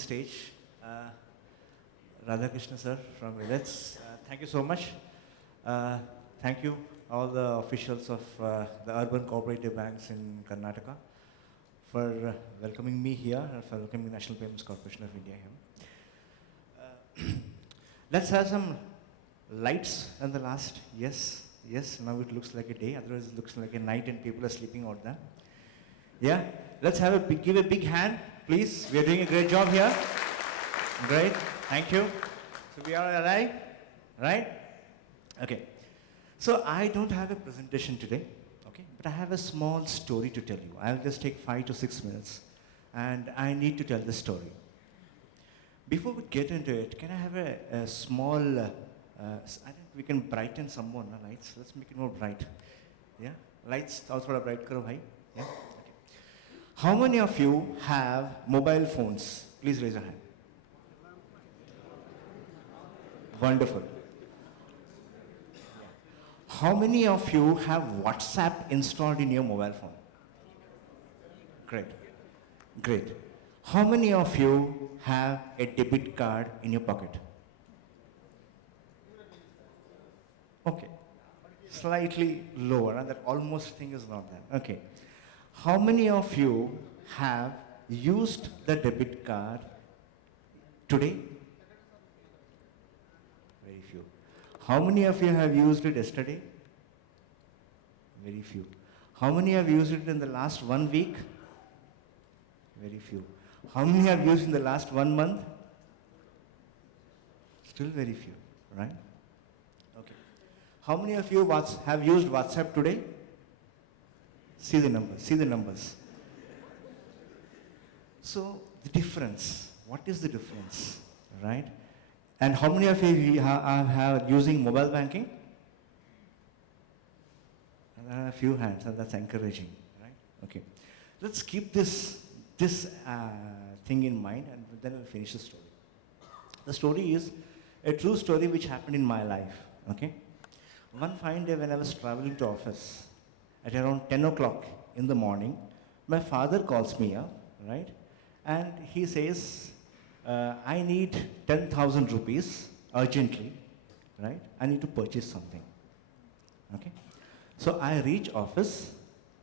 stage. Radhakrishna sir from Villets. Thank you so much. Thank you all the officials of the urban cooperative banks in Karnataka for welcoming me here and for welcoming National Payments Corporation of India here. Let's have some lights on the last. Yes, yes, now it looks like a day, otherwise it looks like a night and people are sleeping out there. Yeah, let's have give a big hand, please. We are doing a great job here. Great, thank you. So we are alive, right? Okay. So I don't have a presentation today, okay? But I have a small story to tell you. I'll just take 5 to 6 minutes, and I need to tell the story. Before we get into it, can I have a small, I think we can brighten some more, no, lights. Let's make it more bright. Yeah, lights, also bright karo bhai. Yeah, okay. How many of you have mobile phones? Please raise your hand. Wonderful. How many of you have WhatsApp installed in your mobile phone? Great, great. How many of you have a debit card in your pocket? Okay, slightly lower, and that almost thing is not there. Okay. How many of you have used the debit card today? Very few. How many of you have used it yesterday? Very few. How many have used it in the last 1 week? Very few. How many have used in the last 1 month? Still very few, right? Okay. How many of you have used WhatsApp today? See the numbers, see the numbers. So the difference, what is the difference, right? And how many of you have using mobile banking? There are a few hands, and that's encouraging, right? Okay. Let's keep this thing in mind, and then I'll finish the story. The story is a true story which happened in my life, okay? One fine day when I was traveling to office, at around 10 o'clock in the morning, my father calls me up, right? And he says, I need 10,000 rupees urgently, right? I need to purchase something, okay? So I reach office,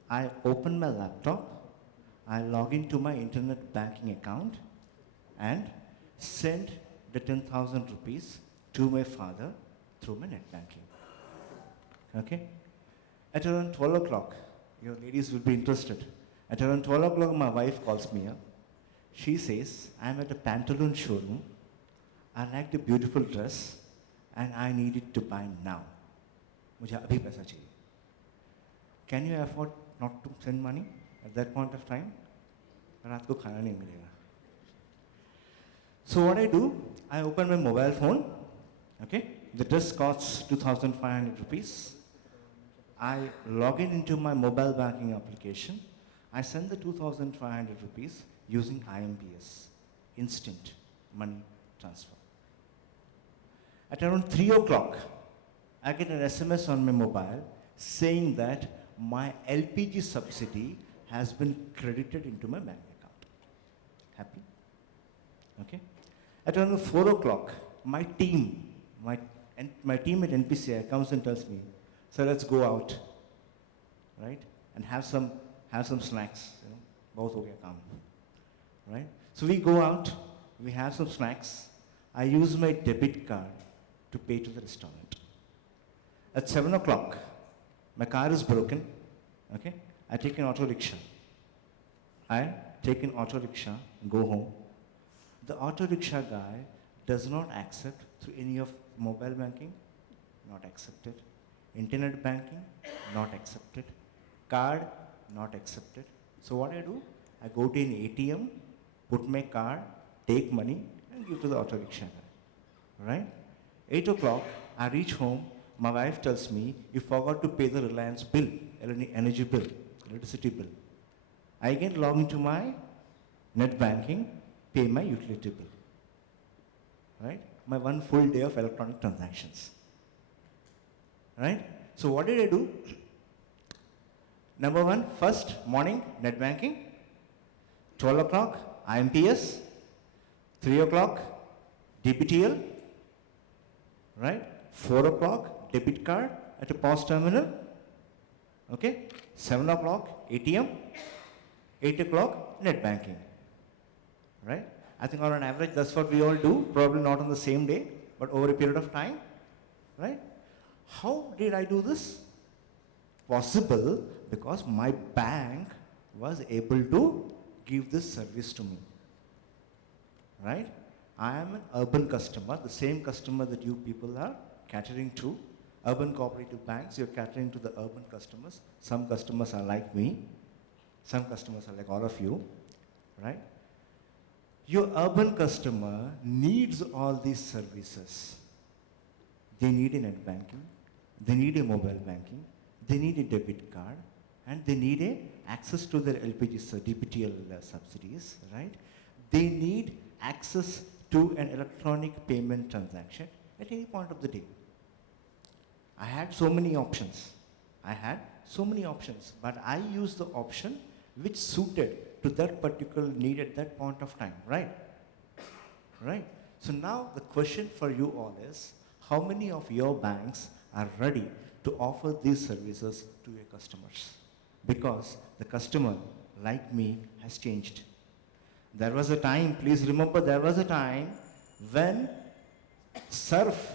I open my laptop, I log into my internet banking account and send the 10,000 rupees to my father through my net banking, okay? At around 12 o'clock, your ladies will be interested. At around 12 o'clock, my wife calls me up. She says, I'm at a pantaloon showroom. I like the beautiful dress and I need it to buy now. मुझे अभी पैसा चाहिए. Can you afford not to send money at that point of time? रात को खाना नहीं मिलेगा. So what I do, I open my mobile phone, okay? The dress costs 2,500 rupees. I log in into my mobile banking application. I send the 2,500 rupees using IMPS, instant money transfer. At around 3 o'clock, I get an SMS on my mobile saying that my LPG subsidy has been credited into my bank account. Happy? Okay. At around 4 o'clock, my team at NPCI comes and tells me, so let's go out, right? And have some snacks, you know, both ho gaya kaam, right? So we go out, we have some snacks. I use my debit card to pay to the restaurant. At 7 o'clock, my car is broken, okay? I take an auto rickshaw. I take an auto rickshaw, go home. The auto rickshaw guy does not accept through any of mobile banking, not accepted. Internet banking, not accepted. Card, not accepted. So what I do, I go to an ATM, put my card, take money, and give to the auto rickshaw guy, right? 8 o'clock, I reach home, my wife tells me, you forgot to pay the Reliance bill, energy bill, electricity bill. I again log into my net banking, pay my utility bill, right? My 1 full day of electronic transactions. Right? So what did I do? Number one, first morning, net banking. 12 o'clock, IMPS. 3 o'clock, DBTL, right? 4 o'clock, debit card at a POS terminal, okay? 7 o'clock, ATM, 8 o'clock, net banking, right? I think on an average, that's what we all do, probably not on the same day, but over a period of time, right? How did I do this? Possible because my bank was able to give this service to me, right? I am an urban customer, the same customer that you people are catering to. Urban cooperative banks, you're catering to the urban customers. Some customers are like me, some customers are like all of you, right? Your urban customer needs all these services. They need a net banking, they need a mobile banking, they need a debit card, and they need a access to their LPG DPTL subsidies, right? They need access to an electronic payment transaction at any point of the day. I had so many options. But I used the option which suited to that particular need at that point of time, right? Right? So now the question for you all is, how many of your banks are ready to offer these services to your customers? Because the customer, like me, has changed. There was a time, please remember, there was a time when surf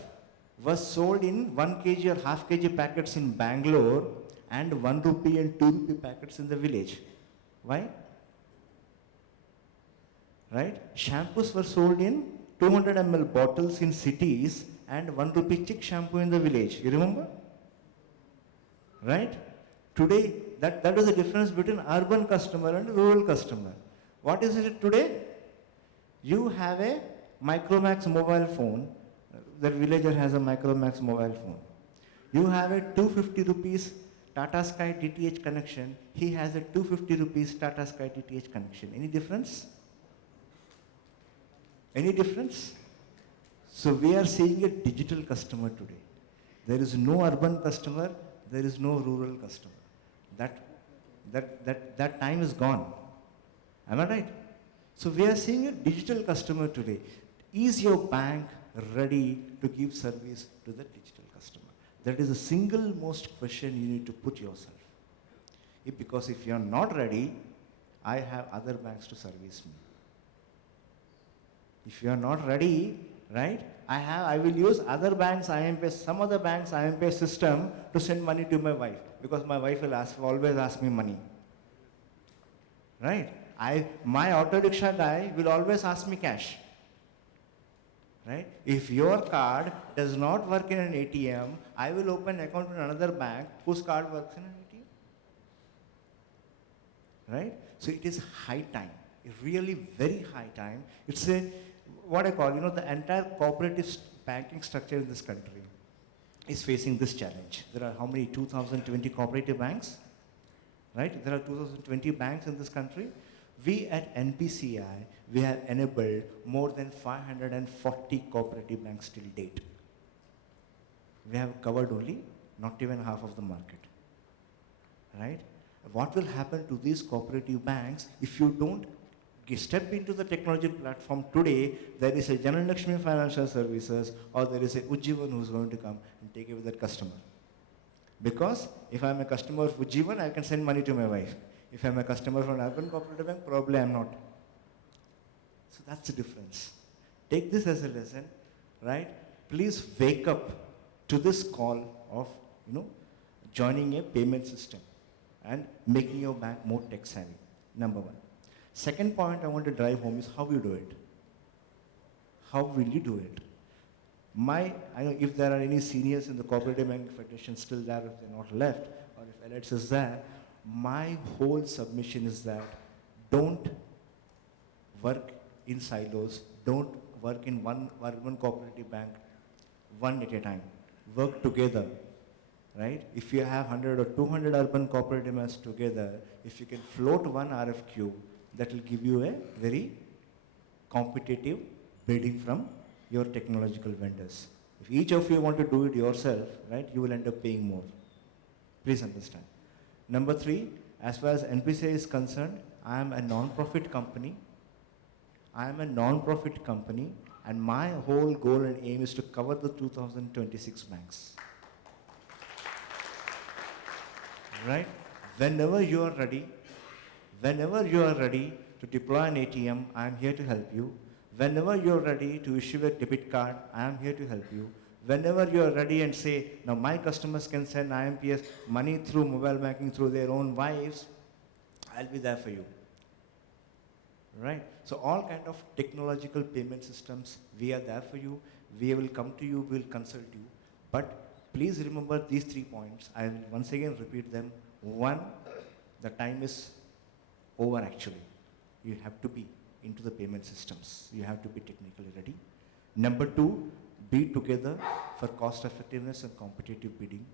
was sold in 1 kg or half kg packets in Bangalore and 1 rupee and 2 rupee packets in the village. Why? Right? Shampoos were sold in 200 ml bottles in cities and 1 rupee chick shampoo in the village. You remember? Right? Today, that is the difference between urban customer and rural customer. What is it today? You have a Micromax mobile phone. That villager has a Micromax mobile phone. You have a 250 rupees Tata Sky DTH connection. He has a 250 rupees Tata Sky DTH connection. Any difference? Any difference? So we are seeing a digital customer today. There is no urban customer, there is no rural customer. That time is gone. Am I right? So we are seeing a digital customer today. Is your bank ready to give service to the digital customer? That is the single most question you need to put yourself. Because if you are not ready, I have other banks to service me. If you are not ready, right, I will use other banks, some other banks IMPay system to send money to my wife, because my wife will always ask me money. Right? My auto rickshaw guy will always ask me cash. Right? If your card does not work in an ATM, I will open an account in another bank whose card works in an ATM. Right? So it is high time, really very high time. It's what I call, the entire cooperative banking structure in this country is facing this challenge. There are how many? 2020 cooperative banks, right? There are 2020 banks in this country. We at NPCI, we have enabled more than 540 cooperative banks till date. We have covered only not even half of the market, right? What will happen to these cooperative banks if you don't step into the technology platform today? There is a Janal Lakshmi Financial Services or there is a Ujjivan who's going to come and take away that customer. Because if I'm a customer of Ujjivan, I can send money to my wife. If I'm a customer from an urban cooperative bank, probably I'm not. So that's the difference. Take this as a lesson, right? Please wake up to this call of, joining a payment system and making your bank more tech savvy, number one. Second point I want to drive home is how you do it. How will you do it? I know if there are any seniors in the Cooperative Bank Federation still there, if they're not left, or if Alex is there, my whole submission is that don't work in silos, don't work in one cooperative bank, one at a time. Work together, right? If you have 100 or 200 urban cooperative banks together, if you can float one RFQ, that will give you a very competitive bidding from your technological vendors. If each of you want to do it yourself, right, you will end up paying more. Please understand. Number three, as far as NPCI is concerned, I am a non-profit company. I am a non-profit company, and my whole goal and aim is to cover the 2026 banks. Right? Whenever you are ready, whenever you are ready to deploy an ATM, I am here to help you. Whenever you are ready to issue a debit card, I am here to help you. Whenever you are ready and say, now my customers can send IMPS money through mobile banking through their own wives, I'll be there for you. Right? So all kind of technological payment systems, we are there for you. We will come to you, we'll consult you. But please remember these 3 points. I will once again repeat them. 1, the time is over actually. You have to be into the payment systems. You have to be technically ready. Number 2, be together for cost effectiveness and competitive bidding.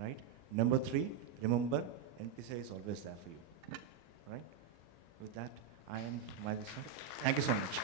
Right? Number 3, remember NPCI is always there for you. Right? With that, I am Madhushan. Thank you so much.